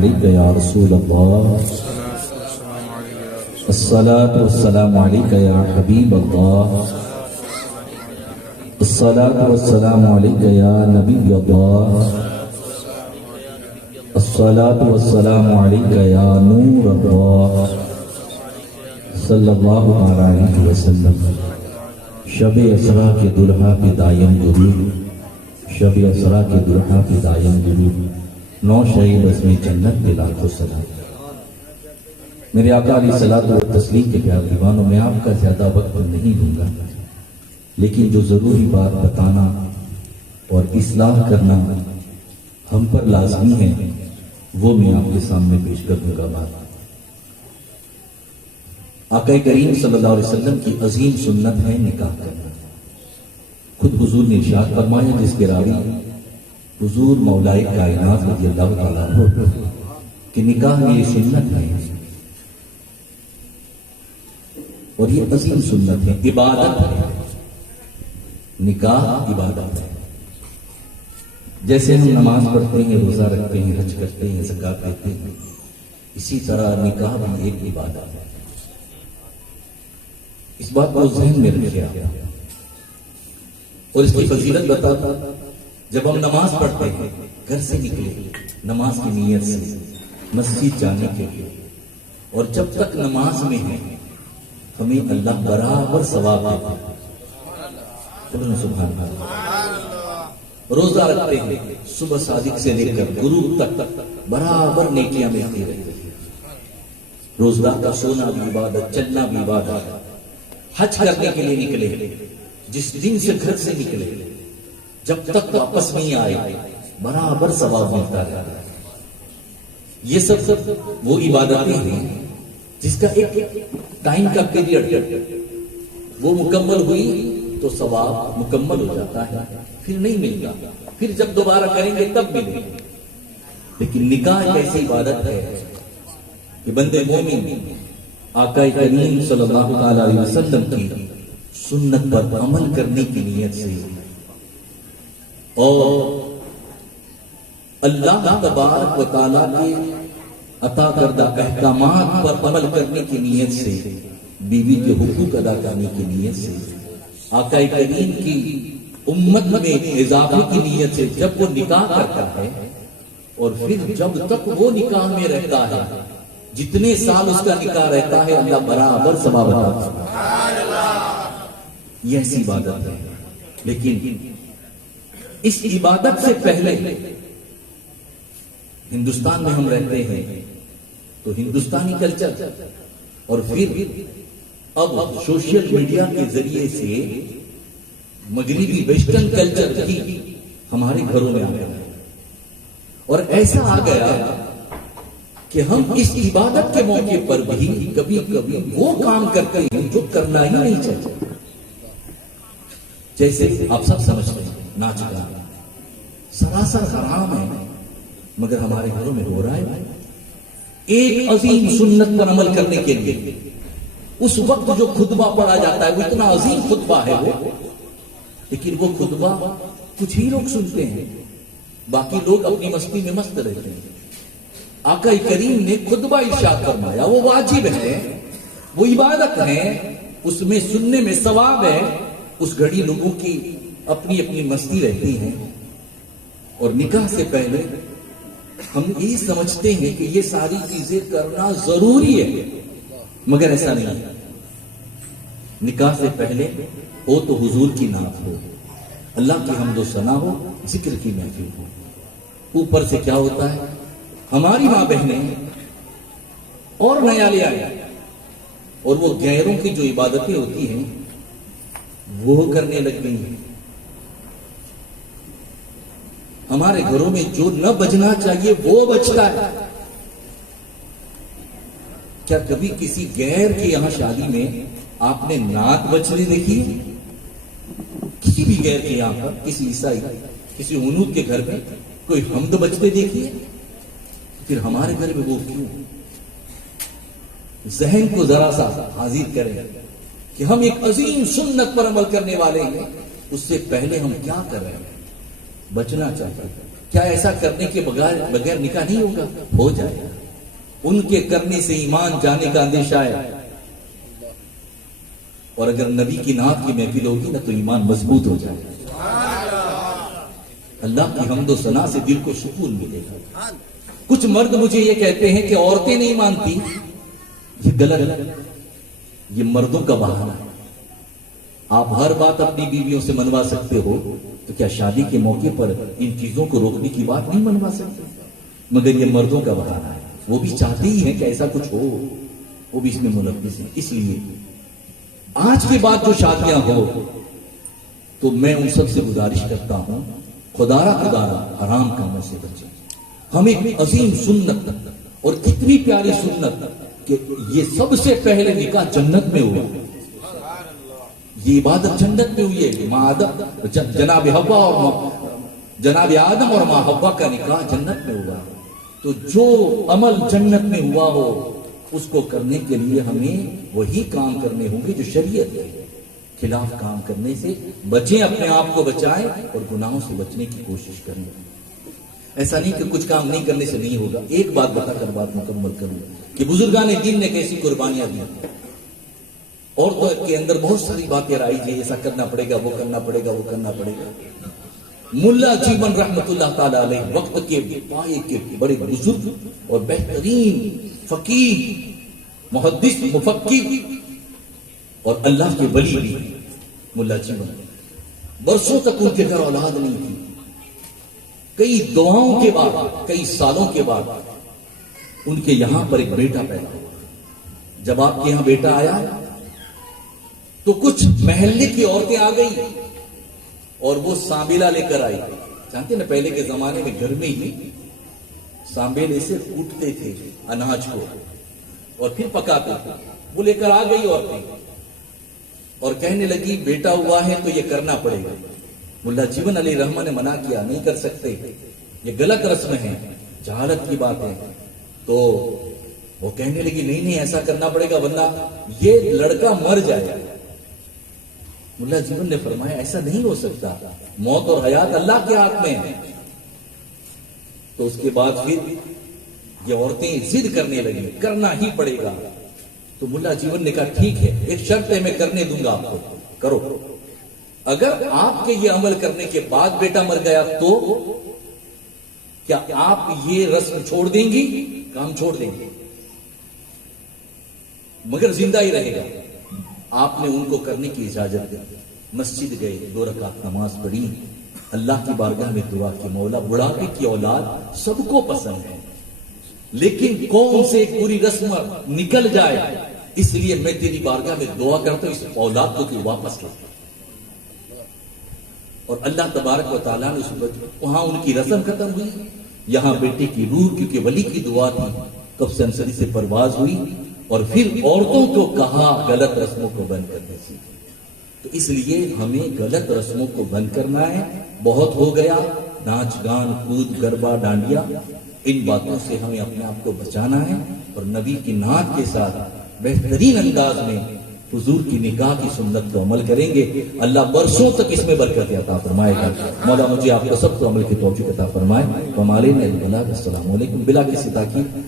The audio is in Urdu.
علیک یا رسول اللہ، الصلاۃ والسلام علیک یا حبیب اللہ، الصلاۃ والسلام علیک یا نبی اللہ، الصلاۃ والسلام علیک یا نور اللہ صلی اللہ علیہ وسلم۔ شب اسرا کے دلہا پہ دائم درود، شب اسرا کے دلہا پہ دائم درود، نو شہی بزم جنت پہ لاکھوں سلام۔ میرے آقا علیہ الصلوۃ والتسلیم کے پیارے دیوانوں، میں آپ کا زیادہ وقت نہیں لوں گا، لیکن جو ضروری بات بتانا اور اصلاح کرنا ہم پر لازمی ہے وہ میں آپ کے سامنے پیش کر دوں گا۔ بات آقا کریم صلی اللہ علیہ وسلم کی عظیم سنت ہے نکاح کرنا۔ خود حضور نے ارشاد فرمایا، جس کے راوی حضور مولائے کائنات رضی اللہ تعالیٰ عنہ کہ نکاح میری سنت ہے، اور یہ عظیم سنت ہے، عبادت ہے، نکاح عبادت ہے۔ جیسے ہم نماز پڑھتے ہیں، روزہ رکھتے ہیں، حج کرتے ہیں، زکوٰۃ دیتے ہیں، اسی طرح نکاح بھی ایک عبادت ہے۔ اس بات کو ذہن میں رکھیے اور اس کی فضیلت بتاتا، جب ہم نماز پڑھتے ہیں، گھر سے نکلے نماز کی نیت سے مسجد جانے کے لیے، اور جب تک نماز میں ہیں ہمیں اللہ برابر ثواب دیتا ہے۔ سبحان اللہ۔ روزہ رکھتے ہیں، صبح صادق سے لے کر غروب تک برابر نیکیاں ملتی رہتی ہیں۔ روزدار کا سونا بھی عبادت، چلنا بھی عبادت۔ حج کرنے کے لیے نکلے، جس دن سے گھر سے نکلے جب تک واپس نہیں آئے برابر ثواب ملتا رہتا ہے۔ یہ سب وہ عبادتیں ہیں جس کا ایک ٹائم کا پیریڈ وہ مکمل ہوئی تو ثواب مکمل ہو جاتا ہے، پھر نہیں ملتا، پھر جب دوبارہ کریں گے تب ملے گا۔ لیکن نکاح ایک ایسی عبادت ہے کہ بندے مومن آقا کریم صلی اللہ علیہ وسلم کی سنت پر عمل کرنے کی نیت سے اور اللہ تبارک و تعالیٰ کے عطا کردہ احکامات پر عمل کرنے کی نیت سے، بیوی کے حقوق ادا کرنے کی نیت سے، آقا کریم کی امت میں اضافے کی نیت سے جب وہ نکاح کرتا ہے، اور پھر جب تک وہ نکاح میں رہتا ہے، جتنے سال اس کا نکاح رہتا ہے، اللہ برابر ثواب عطا کرتا ہے۔ یہ ایسی عبادت ہے۔ لیکن اس عبادت سے پہلے ہندوستان میں ہم رہتے ہیں تو ہندوستانی کلچر، اور پھر اب سوشل میڈیا کے ذریعے سے مغربی ویسٹرن کلچر کی ہمارے گھروں میں آ گیا، اور ایسا آ گیا کہ ہم اس عبادت کے موقع پر بھی کبھی کبھی وہ کام کرتے ہیں جو کرنا ہی نہیں چاہتے۔ جیسے آپ سب سمجھتے ہیں ناچ گانا سراسر حرام ہے، مگر ہمارے گھروں میں ہو رہا ہے۔ ایک عظیم سنت پر عمل کرنے کے لیے اس وقت جو خطبہ پڑھا جاتا ہے وہ اتنا عظیم خطبہ ہے وہ، لیکن وہ خطبہ کچھ ہی لوگ سنتے ہیں، باقی لوگ اپنی مستی میں مست رہتے ہیں۔ آقا کریم نے خطبہ ارشاد فرمایا، وہ واجب ہے، وہ عبادت ہے، اس میں سننے میں ثواب ہے۔ اس گھڑی لوگوں کی اپنی اپنی مستی رہتی ہے، اور نکاح سے پہلے ہم یہ سمجھتے ہیں کہ یہ ساری چیزیں کرنا ضروری ہے، مگر ایسا نہیں ہے۔ نکاح سے پہلے ہو تو حضور کی نعت ہو، اللہ کی حمد و ثنا ہو، ذکر کی محفل ہو۔ اوپر سے کیا ہوتا ہے، ہماری ماں بہنیں اور نیا لے آئے، اور وہ غیروں کی جو عبادتیں ہوتی ہیں وہ کرنے لگ گئی ہیں۔ ہمارے گھروں میں جو نہ بجنا چاہیے وہ بجتا ہے۔ کیا کبھی کسی غیر کے یہاں شادی میں آپ نے نعت بجنے دیکھی؟ کسی بھی غیر کے یہاں پر، کسی عیسائی، کسی ہنود کے گھر میں کوئی حمد بجتے دیکھیے؟ پھر ہمارے گھر میں وہ کیوں؟ ذہن کو ذرا سا حاضر کریں کہ ہم ایک عظیم سنت پر عمل کرنے والے ہیں، اس سے پہلے ہم کیا کر رہے ہیں؟ بچنا چاہتے ہیں۔ کیا ایسا کرنے کے بغیر نکاح نہیں ہوگا؟ ہو جائے گا. ان کے کرنے سے ایمان جانے کا اندیشہ ہے. اور اگر نبی کی نعت کی محفل ہوگی نا تو ایمان مضبوط ہو جائے گا. اللہ کی حمد و ثنا سے دل کو سکون ملے گا. کچھ مرد مجھے یہ کہتے ہیں کہ عورتیں نہیں مانتی. یہ غلط ہے. یہ مردوں کا بہانہ ہے. آپ ہر بات اپنی بیویوں سے منوا سکتے ہو تو کیا شادی کے موقع پر ان چیزوں کو روکنے کی بات نہیں منوا سکتے؟ مگر یہ مردوں کا بہانہ ہے. وہ بھی چاہتے ہی ہیں کہ ایسا کچھ ہو, وہ بھی اس میں ملوث ہیں. اس لیے آج کے بعد جو شادیاں ہو تو میں ان سب سے گزارش کرتا ہوں, خدارا حرام کاموں سے بچیں. ہم ایک عظیم سنت اور کتنی پیاری سنت کہ یہ سب سے پہلے نکاح جنت میں ہوا. یہ عبادت جنت میں ہوئی ہے. جناب حوا اور جناب آدم اور ماں حوا کا نکاح جنت میں ہوا. تو جو عمل جنت میں ہوا ہو اس کو کرنے کے لیے ہمیں وہی کام کرنے ہوں گے جو شریعت کے خلاف کام کرنے سے بچیں, اپنے آپ کو بچائیں اور گناہوں سے بچنے کی کوشش کریں. ایسا نہیں کہ کچھ کام نہیں کرنے سے نہیں ہوگا. ایک بات بتا کر بات مکمل کروں کہ بزرگان دین نے کیسی قربانیاں دی. عورتوں کے اندر بہت ساری باتیں رائی جی, ایسا کرنا پڑے گا, وہ کرنا پڑے گا, وہ کرنا پڑے گا. ملا جیون رحمت اللہ تعالی علیہ وقت کے پائے کے بڑے بزرگ اور بہترین فقیہ, محدث, مفکر اور اللہ کے ولی بھی ملا جیون. برسوں تک ان کے گھر اولاد نہیں تھی. کئی دعاؤں کے بعد, کئی سالوں کے بعد ان کے یہاں پر ایک بیٹا پیدا ہوا. جب آپ کے یہاں بیٹا آیا تو کچھ محلے کی عورتیں آ گئی اور وہ سانبیلا لے کر آئی. جانتے نا پہلے کے زمانے میں گھر میں ہی سانبیلے سے کوٹتے تھے اناج کو اور پھر پکاتے تھے. وہ لے کر آ گئی عورتیں اور کہنے لگی بیٹا ہوا ہے تو یہ کرنا پڑے گا. ملا جیون علیہ رحمہ نے منع کیا, نہیں کر سکتے, یہ غلط رسم ہے, جہالت کی بات ہے. تو وہ کہنے لگی نہیں نہیں ایسا کرنا پڑے گا ورنہ یہ لڑکا مر جائے گا. ملا جیون نے فرمایا ایسا نہیں ہو سکتا, موت اور حیات اللہ کے ہاتھ میں ہے. تو اس کے بعد پھر یہ عورتیں ضد کرنے لگی, کرنا ہی پڑے گا. تو ملا جیون نے کہا ٹھیک ہے, ایک شرط ہے, میں کرنے دوں گا آپ کو, کرو. اگر آپ کے یہ عمل کرنے کے بعد بیٹا مر گیا تو کیا آپ یہ رسم چھوڑ دیں گی؟ کام چھوڑ دیں گے مگر زندہ ہی رہے گا. آپ نے ان کو کرنے کی اجازت دی. مسجد گئے, 2 رکعت نماز پڑھی, اللہ کی بارگاہ میں دعا کی, مولا بڑھاپے کی اولاد سب کو پسند ہے لیکن کون سے ایک پوری رسم نکل جائے, اس لیے میں تیری بارگاہ میں دعا کرتا ہوں اس اولاد کو تو واپس لے. اور اللہ تبارک و تعالیٰ نے اس وہاں ان کی رسم ختم ہوئی. یہاں بیٹے کی روح, کیونکہ ولی کی دعا تھی, تب سنسری سے پرواز ہوئی اور پھر عورتوں کو کہا غلط رسموں کو بند کرنے سے. تو اس لیے ہمیں غلط رسموں کو بند کرنا ہے. بہت ہو گیا ناچ گان کود گربا ڈانڈیا, ان باتوں سے ہمیں اپنے آپ کو بچانا ہے اور نبی کی نعت کے ساتھ بہترین انداز میں حضور کی نکاح کی سنت کو عمل کریں گے. اللہ برسوں تک اس میں برکت عطا فرمائے گا. مولا مجھے آپ کو سب کو عمل کی توفیق عطا فرمائے. ہمارے السلام علیکم. بلا کسی تاکید